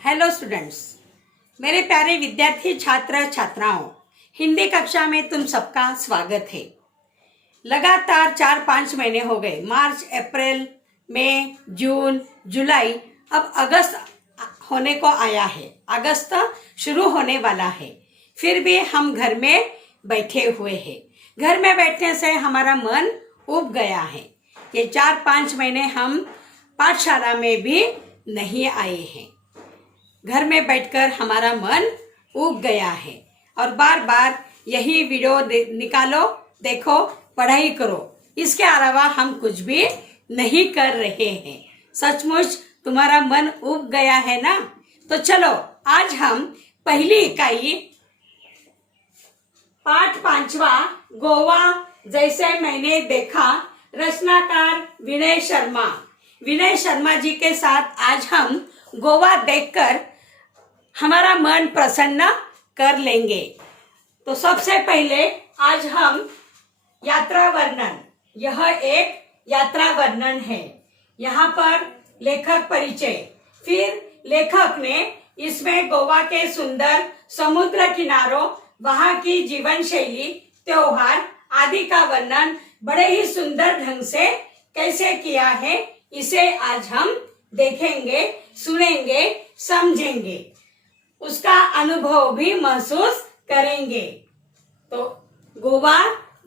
Hello students, मेरे प्यारे विद्यार्थी छात्र छात्राओं, हिंदी कक्षा में तुम सबका स्वागत है। लगातार 4-5 महीने हो गए, मार्च, अप्रैल, मई, जून, जुलाई, अब अगस्त होने को आया है। अगस्त शुरू होने वाला है, फिर भी हम घर में बैठे हुए हैं। घर में बैठने से हमारा मन उब गया है। ये 4-5 महीने हम पाठशाला में भी नहीं आए हैं। घर में बैठकर हमारा मन उब गया है और बार बार यही वीडियो निकालो, देखो, पढ़ाई करो। इसके अलावा हम कुछ भी नहीं कर रहे हैं। सचमुच तुम्हारा मन उब गया है ना? तो चलो आज हम पहली इकाई पाठ 5वां गोवा जैसे मैंने देखा, रचनाकार विनय शर्मा जी के साथ आज हम गोवा देखकर हमारा मन प्रसन्न कर लेंगे। तो सबसे पहले आज हम यात्रा वर्णन, यह एक यात्रा वर्णन है। यहाँ पर लेखक परिचय, फिर लेखक ने इसमें गोवा के सुंदर समुद्र किनारों, वहाँ की जीवन शैली, त्योहार आदि का वर्णन बड़े ही सुंदर ढंग से कैसे किया है, इसे आज हम देखेंगे, सुनेंगे, समझेंगे, उसका अनुभव भी महसूस करेंगे। तो गोवा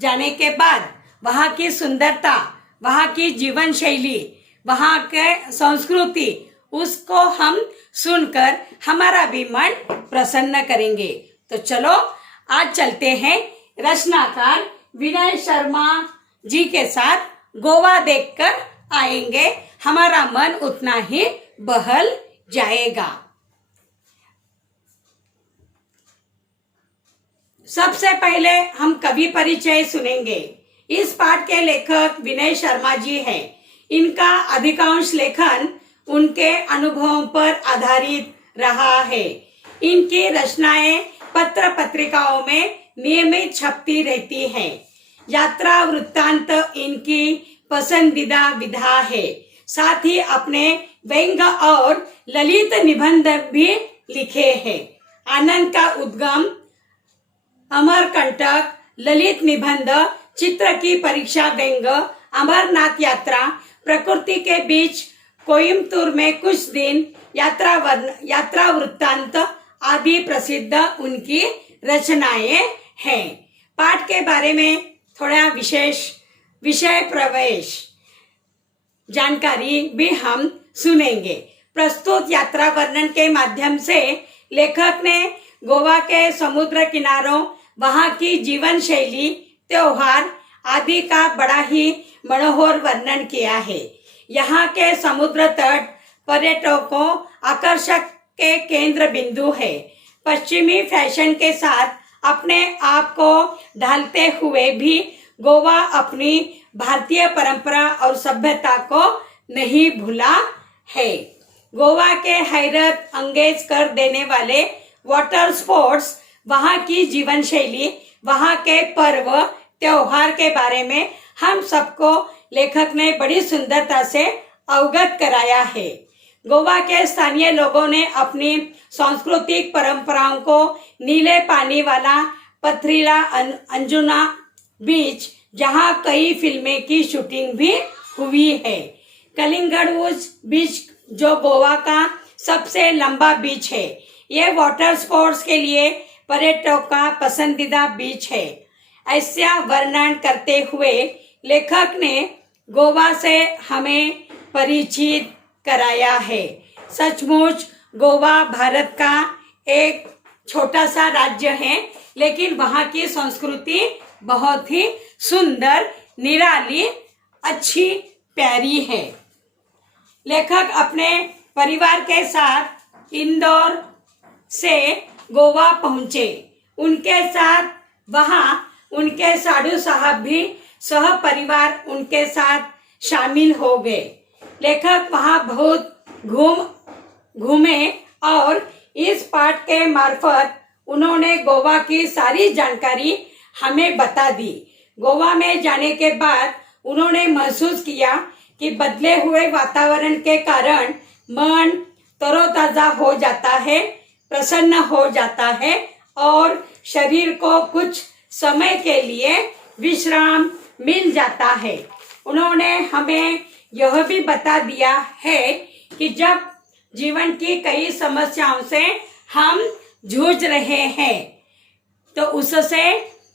जाने के बाद वहाँ की सुंदरता, वहाँ की जीवन शैली, वहाँ के संस्कृति, उसको हम सुनकर हमारा भी मन प्रसन्न करेंगे। तो चलो आज चलते हैं रचनाकार विनय शर्मा जी के साथ गोवा देखकर आएंगे। हमारा मन उतना ही बहल जाएगा। सबसे पहले हम कवि परिचय सुनेंगे। इस पाठ के लेखक विनय शर्मा जी हैं। इनका अधिकांश लेखन उनके अनुभवों पर आधारित रहा है। इनकी रचनाएं पत्र पत्रिकाओं में नियमित छपती रहती हैं। यात्रा वृत्तांत इनकी पसंदीदा विधा है। साथ ही अपने व्यंग्य और ललित निबंध भी लिखे हैं। आनंद का उद्गम, अमरकंटक, ललित निबंध, चित्र की परीक्षा व्यंग्य, अमरनाथ यात्रा, प्रकृति के बीच, कोयम्बतूर में कुछ दिन, यात्रा वृत्तांत आदि प्रसिद्ध उनकी रचनाएं हैं। पाठ के बारे में थोड़ा विशेष विषय प्रवेश जानकारी भी हम सुनेंगे। प्रस्तुत यात्रा वर्णन के माध्यम से लेखक ने गोवा के समुद्र किनारों, वहाँ की जीवन शैली, त्योहार आदि का बड़ा ही मनोहर वर्णन किया है। यहाँ के समुद्र तट पर्यटकों आकर्षक के केंद्र बिंदु है। पश्चिमी फैशन के साथ अपने आप को ढालते हुए भी गोवा अपनी भारतीय परंपरा और सभ्यता को नहीं भूला है। गोवा के हैरत अंगेज कर देने वाले वाटर स्पोर्ट्स, वहाँ की जीवन शैली, वहाँ के पर्व त्योहार के बारे में हम सबको लेखक ने बड़ी सुंदरता से अवगत कराया है। गोवा के स्थानीय लोगों ने अपनी सांस्कृतिक परंपराओं को नीले पानी वाला पथरीला अंजुना बीच, जहां कई फिल्में की शूटिंग भी हुई है। कलिंगड़वुड बीच, जो गोवा का सबसे लंबा बीच है, यह वाटर स्पोर्ट्स के लिए पर्यटकों का पसंदीदा बीच है। ऐसा वर्णन करते हुए लेखक ने गोवा से हमें परिचित कराया है। सचमुच गोवा भारत का एक छोटा सा राज्य है, लेकिन वहाँ की संस्कृति बहुत ही सुंदर, निराली, अच्छी, प्यारी है। लेखक अपने परिवार के साथ इंदौर से गोवा पहुंचे। उनके साथ वहाँ उनके साधु साहब भी सह परिवार उनके साथ शामिल हो गए। लेखक वहाँ बहुत घूमे और इस पाठ के मार्फत उन्होंने गोवा की सारी जानकारी हमें बता दी। गोवा में जाने के बाद उन्होंने महसूस किया कि बदले हुए वातावरण के कारण मन तरोताजा हो जाता है, प्रसन्न हो जाता है और शरीर को कुछ समय के लिए विश्राम मिल जाता है। उन्होंने हमें यह भी बता दिया है कि जब जीवन की कई समस्याओं से हम जूझ रहे हैं तो उससे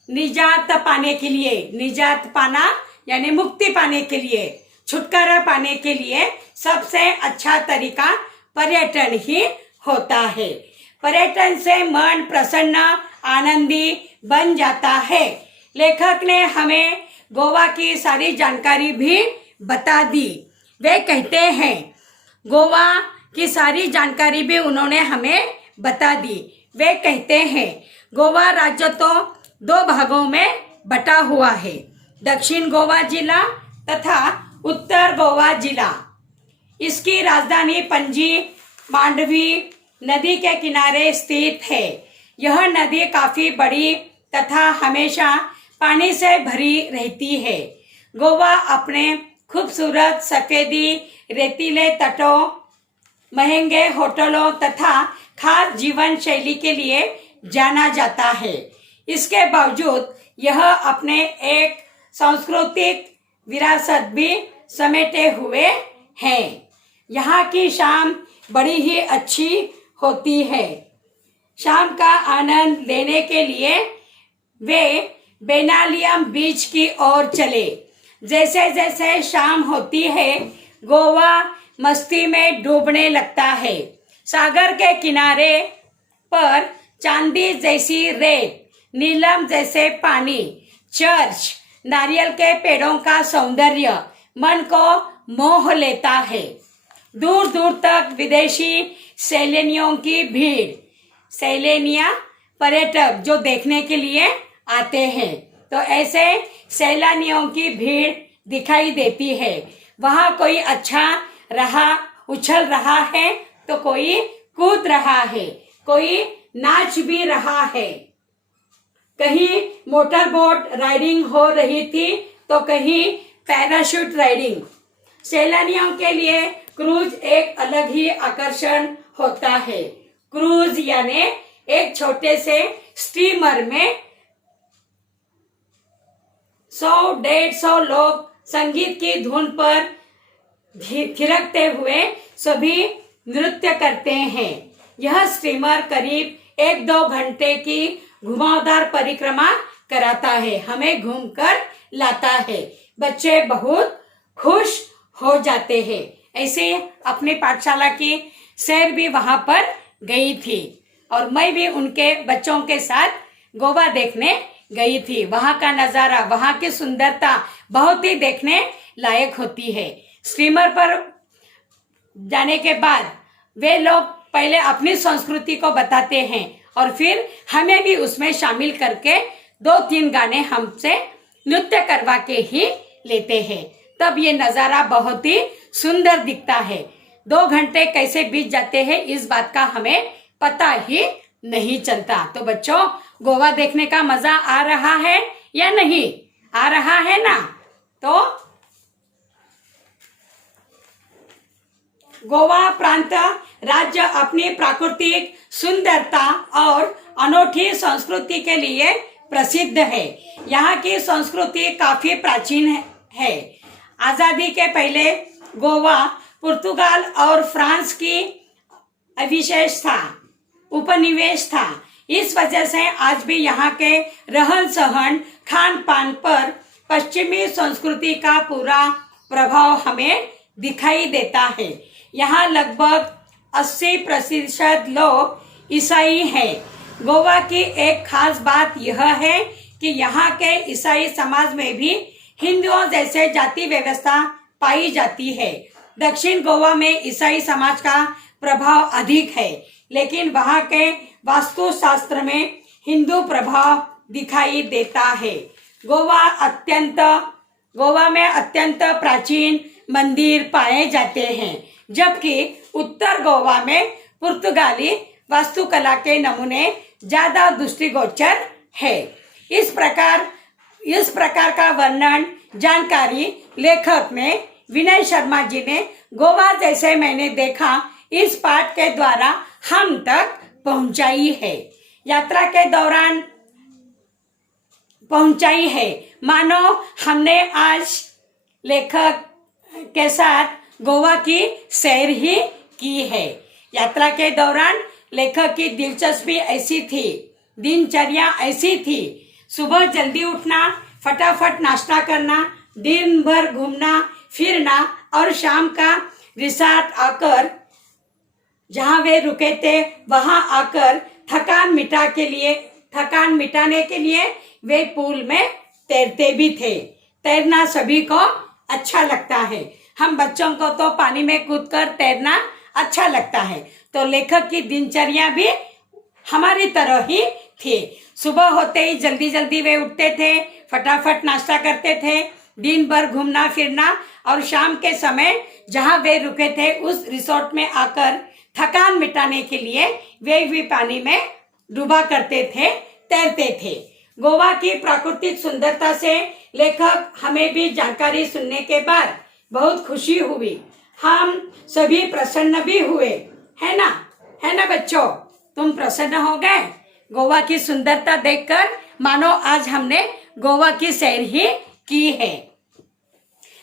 निजात पाने के लिए, निजात पाना यानी मुक्ति पाने के लिए, छुटकारा पाने के लिए सबसे अच्छा तरीका पर्यटन ही होता है। पर्यटन से मन प्रसन्न आनंदी बन जाता है। लेखक ने हमें गोवा की सारी जानकारी भी बता दी। वे कहते हैं, गोवा की सारी जानकारी भी उन्होंने हमें बता दी। वे कहते हैं, गोवा राज्य तो 2 भागों में बटा हुआ है, दक्षिण गोवा जिला तथा उत्तर गोवा जिला। इसकी राजधानी पणजी मांडवी नदी के किनारे स्थित है। यह नदी काफी बड़ी तथा हमेशा पानी से भरी रहती है। गोवा अपने खूबसूरत सफेदी रेतीले तटों, महंगे होटलों तथा खास जीवन शैली के लिए जाना जाता है। इसके बावजूद यह अपने एक सांस्कृतिक विरासत भी समेटे हुए हैं। यहाँ की शाम बड़ी ही अच्छी होती है। शाम का आनंद लेने के लिए वे बेनालियम बीच की ओर चले। जैसे जैसे शाम होती है, गोवा मस्ती में डूबने लगता है। सागर के किनारे पर चांदी जैसी रेत, नीलम जैसे पानी, चर्च, नारियल के पेड़ों का सौंदर्य मन को मोह लेता है। दूर दूर तक विदेशी सैलानियों की भीड़, सैलानिया पर्यटक जो देखने के लिए आते हैं, तो ऐसे सैलानियों की भीड़ दिखाई देती है। वहाँ कोई अच्छा रहा उछल रहा है तो कोई कूद रहा है, कोई नाच भी रहा है। कहीं मोटर बोट राइडिंग हो रही थी तो कहीं पैराशूट राइडिंग। सैलानियों के लिए क्रूज एक अलग ही आकर्षण होता है। क्रूज यानी एक छोटे से स्टीमर में 100-150 लोग संगीत की धुन पर थिरकते हुए सभी नृत्य करते हैं। यह स्टीमर करीब 1-2 घंटे की घुमावदार परिक्रमा कराता है, हमें घूमकर लाता है। बच्चे बहुत खुश हो जाते हैं। ऐसे अपनी पाठशाला की सैर भी वहां पर गई थी और मैं भी उनके बच्चों के साथ गोवा देखने गई थी। वहां का नजारा, वहां की सुंदरता बहुत ही देखने लायक होती है। स्टीमर पर जाने के बाद वे लोग पहले अपनी संस्कृति को बताते हैं और फिर हमें भी उसमें शामिल करके 2-3 गाने हमसे नृत्य करवा के ही लेते हैं। तब ये नजारा बहुत ही सुंदर दिखता है। 2 घंटे कैसे बीत जाते हैं इस बात का हमें पता ही नहीं चलता। तो बच्चों, गोवा देखने का मजा आ रहा है या नहीं? आ रहा है ना? तो गोवा प्रांत राज्य अपनी प्राकृतिक सुंदरता और अनोखी संस्कृति के लिए प्रसिद्ध है। यहाँ की संस्कृति काफी प्राचीन है। आजादी के पहले गोवा पुर्तगाल और फ्रांस की अविशेष था, उपनिवेश था। इस वजह से आज भी यहाँ के रहन सहन, खान पान पर पश्चिमी संस्कृति का पूरा प्रभाव हमें दिखाई देता है। यहाँ लगभग 80% लोग ईसाई हैं। गोवा की एक खास बात यह है कि यहाँ के ईसाई समाज में भी हिंदुओं जैसे जाति व्यवस्था पाई जाती है। दक्षिण गोवा में ईसाई समाज का प्रभाव अधिक है, लेकिन वहाँ के वास्तुशास्त्र में हिंदू प्रभाव दिखाई देता है। गोवा में अत्यंत प्राचीन मंदिर पाए जाते हैं, जबकि उत्तर गोवा में पुर्तगाली वास्तुकला के नमूने ज्यादा दृष्टिगोचर है। इस प्रकार का वर्णन जानकारी लेखक ने, विनय शर्मा जी ने गोवा जैसे मैंने देखा इस पाठ के द्वारा हम तक पहुंचाई है, यात्रा के दौरान पहुंचाई है। मानो हमने आज लेखक के साथ गोवा की सैर ही की है। यात्रा के दौरान लेखक की दिलचस्पी ऐसी थी, दिनचर्या ऐसी थी, सुबह जल्दी उठना, फटाफट नाश्ता करना, दिन भर घूमना फिरना और शाम का रिसोर्ट आकर जहाँ वे रुके थे वहाँ आकर थकान मिटाने के लिए वे पूल में तैरते भी थे। तैरना सभी को अच्छा लगता है। हम बच्चों को तो पानी में कूदकर तैरना अच्छा लगता है, तो लेखक की दिनचर्या भी हमारी तरह ही थी। सुबह होते ही जल्दी जल्दी वे उठते थे, फटाफट नाश्ता करते थे, दिन भर घूमना फिरना और शाम के समय जहाँ वे रुके थे उस रिसोर्ट में आकर थकान मिटाने के लिए वे भी पानी में डूबा करते थे, तैरते थे। गोवा की प्राकृतिक सुंदरता से लेखक हमें भी जानकारी सुनने के बाद बहुत खुशी हुई। हम सभी प्रसन्न भी हुए, है ना बच्चों? तुम प्रसन्न हो गए गोवा की सुंदरता देखकर? मानो आज हमने गोवा की सैर ही की है।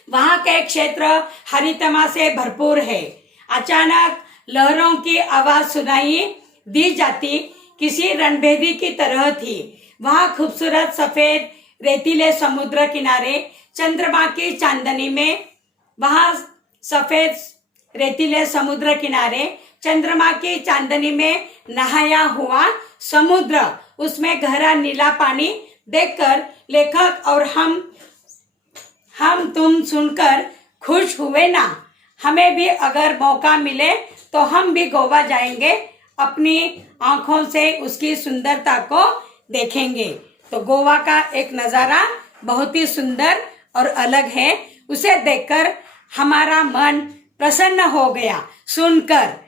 वहां के क्षेत्र हरितमा से भरपूर है। अचानक लहरों की आवाज सुनाई दी जाती किसी रणभेदी की तरह थी। वहां खूबसूरत सफेद रेतीले समुद्र किनारे चंद्रमा की चांदनी में चंद्रमा की चांदनी में नहाया हुआ समुद्र, उसमें गहरा नीला पानी देखकर लेखक और हम तुम सुनकर खुश हुए ना? हमें भी अगर मौका मिले तो हम भी गोवा जाएंगे, अपनी आंखों से उसकी सुंदरता को देखेंगे। तो गोवा का एक नज़ारा बहुत ही सुंदर और अलग है। उसे देखकर हमारा मन प्रसन्न हो गया। सुनकर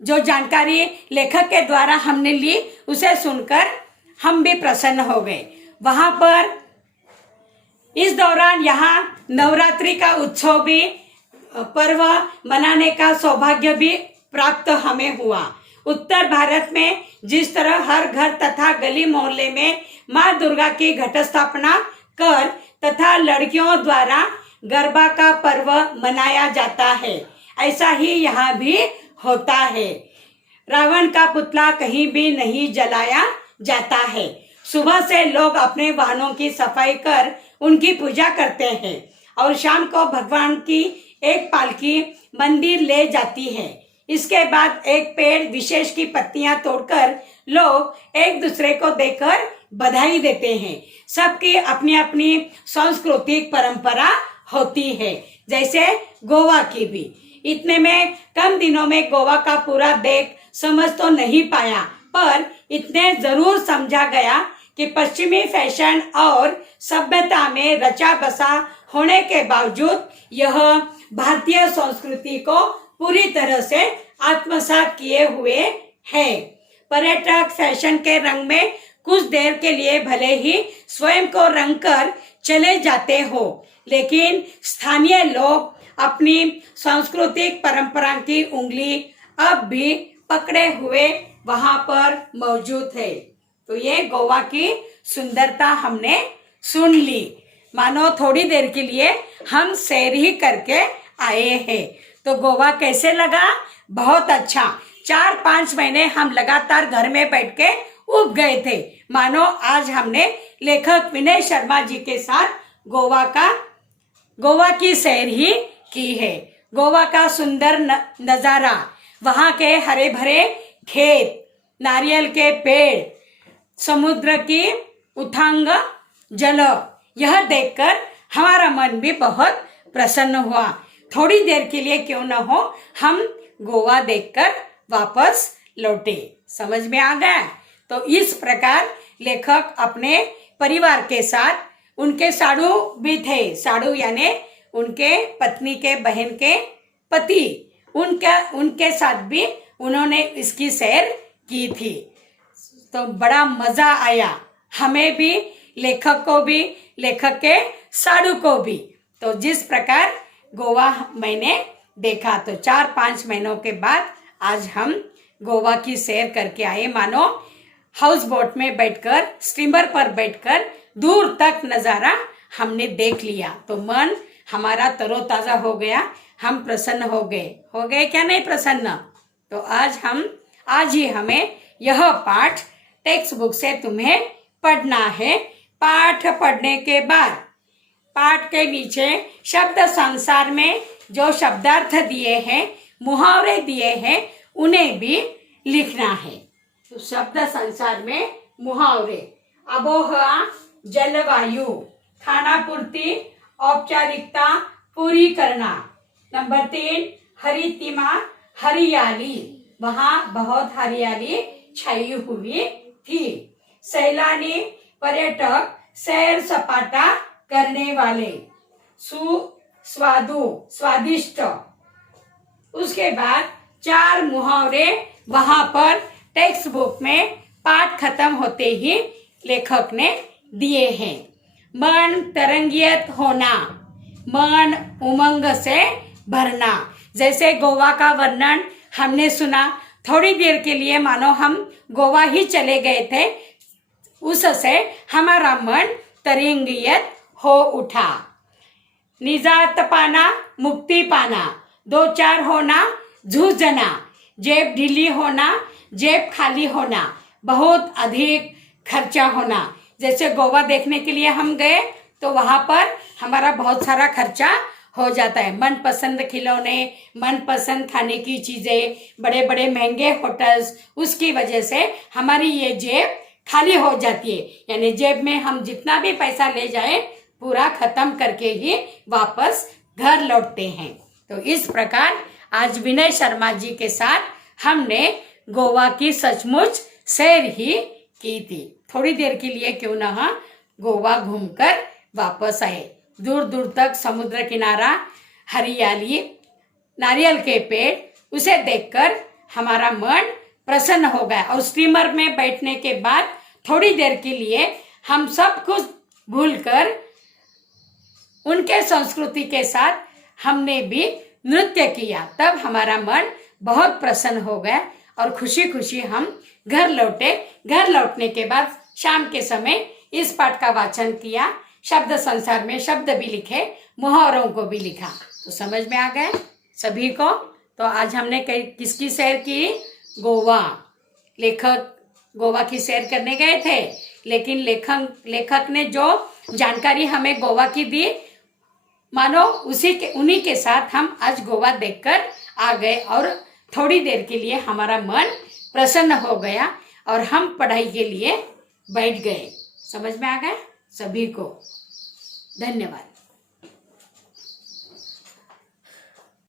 जो जानकारी लेखक के द्वारा हमने ली उसे सुनकर हम भी प्रसन्न हो गए। वहां पर इस दौरान यहाँ नवरात्रि का उत्सव भी पर्व मनाने का सौभाग्य भी प्राप्त हमें हुआ। उत्तर भारत में जिस तरह हर घर तथा गली मोहल्ले में माँ दुर्गा की घट स्थापना कर तथा लड़कियों द्वारा गरबा का पर्व मनाया जाता है, ऐसा ही यहाँ भी होता है। रावण का पुतला कहीं भी नहीं जलाया जाता है। सुबह से लोग अपने वाहनों की सफाई कर उनकी पूजा करते हैं और शाम को भगवान की एक पालकी मंदिर ले जाती है। इसके बाद एक पेड़ विशेष की पत्तियां तोड़कर लोग एक दूसरे को देकर बधाई देते हैं। सबकी अपनी अपनी सांस्कृतिक परंपरा होती है, जैसे गोवा की भी। इतने में कम दिनों में गोवा का पूरा देख समझ तो नहीं पाया, पर इतने जरूर समझा गया कि पश्चिमी फैशन और सभ्यता में रचा बसा होने के बावजूद यह भारतीय संस्कृति को पूरी तरह से आत्मसात किए हुए है। पर्यटक फैशन के रंग में कुछ देर के लिए भले ही स्वयं को रंग कर चले जाते हो, लेकिन स्थानीय लोग अपनी सांस्कृतिक परंपरा की उंगली अब भी पकड़े हुए वहां पर मौजूद है। तो ये गोवा की सुंदरता हमने सुन ली। मानो थोड़ी देर के लिए हम सैर ही करके आए हैं। तो गोवा कैसे लगा? बहुत अच्छा। 4-5 महीने हम लगातार घर में बैठ के उब गए थे। मानो आज हमने लेखक विनय शर्मा जी के साथ गोवा की सैर ही की है। गोवा का सुंदर नजारा, वहाँ के हरे भरे खेत, नारियल के पेड़, समुद्र की उथांग जल, यह देखकर हमारा मन भी बहुत प्रसन्न हुआ। थोड़ी देर के लिए क्यों न हो, हम गोवा देखकर वापस लौटे। समझ में आ गया? तो इस प्रकार लेखक अपने परिवार के साथ, उनके साड़ू भी थे, साड़ू यानी उनके पत्नी के बहन के पति, उनके साथ भी उन्होंने इसकी सैर की थी। तो बड़ा मजा आया हमें भी, लेखक को भी, लेखक के साड़ू को भी। तो जिस प्रकार गोवा मैंने देखा। तो 4-5 महीनों के बाद आज हम गोवा की सैर करके आए। मानो हाउस बोट में बैठकर, स्टीमर पर बैठकर दूर तक नजारा हमने देख लिया। तो मन हमारा तरोताजा हो गया, हम प्रसन्न हो गए क्या नहीं प्रसन्न? तो आज ही हमें यह पाठ टेक्स्ट बुक से तुम्हें पढ़ना है। पाठ पढ़ने के बाद पाठ के नीचे शब्द संसार में जो शब्दार्थ दिए हैं, मुहावरे दिए हैं, उन्हें भी लिखना है। तो शब्द संसार में मुहावरे: आबोहवा, जलवायु, खाना पूर्ति, औपचारिकता पूरी करना। नंबर 3, हरितिमा, हरियाली, वहां बहुत हरियाली छाई हुई थी। सैलानी, पर्यटक, सैर सपाटा करने वाले। सुस्वादु, स्वादिष्ट। उसके बाद 4 मुहावरे वहां पर टेक्स्ट बुक में पाठ खत्म होते ही लेखक ने दिए हैं। मन तरंगित होना, मन उमंग से भरना। जैसे गोवा का वर्णन हमने सुना, थोड़ी देर के लिए मानो हम गोवा ही चले गए थे, उससे हमारा मन तरंगित हो उठा। निजात पाना, मुक्ति पाना, 2-4 होना, जूझना, जेब ढीली होना, जेब खाली होना, बहुत अधिक खर्चा होना। जैसे गोवा देखने के लिए हम गए तो वहां पर हमारा बहुत सारा खर्चा हो जाता है। मनपसंद खिलौने, मनपसंद खाने की चीजें, बड़े बड़े महंगे होटल्स, उसकी वजह से हमारी ये जेब खाली हो जाती है। यानी जेब में हम जितना भी पैसा ले जाए पूरा खत्म करके ही वापस घर लौटते हैं। तो इस प्रकार आज विनय शर्मा जी के साथ हमने गोवा की सचमुच सैर ही की थी। थोड़ी देर के लिए क्यों ना गोवा घूमकर वापस आए। दूर दूर तक समुद्र किनारा, हरियाली, नारियल के पेड़, उसे देखकर हमारा मन प्रसन्न हो गया। और स्टीमर में बैठने के बाद थोड़ी देर के लिए हम सब कुछ भूलकर उनके संस्कृति के साथ हमने भी नृत्य किया। तब हमारा मन बहुत प्रसन्न हो गया और खुशी खुशी हम घर लौटे। घर लौटने के बाद शाम के समय इस पाठ का वाचन किया, शब्द संसार में शब्द भी लिखे, मुहावरों को भी लिखा। तो समझ में आ गए सभी को। तो आज हमने किसकी सैर की? गोवा। लेखक गोवा की सैर करने गए थे, लेकिन लेखक ने जो जानकारी हमें गोवा की दी, मानो उन्हीं के साथ हम आज गोवा देखकर आ गए और थोड़ी देर के लिए हमारा मन प्रसन्न हो गया और हम पढ़ाई के लिए बैठ गए। समझ में आ गया सभी को? धन्यवाद।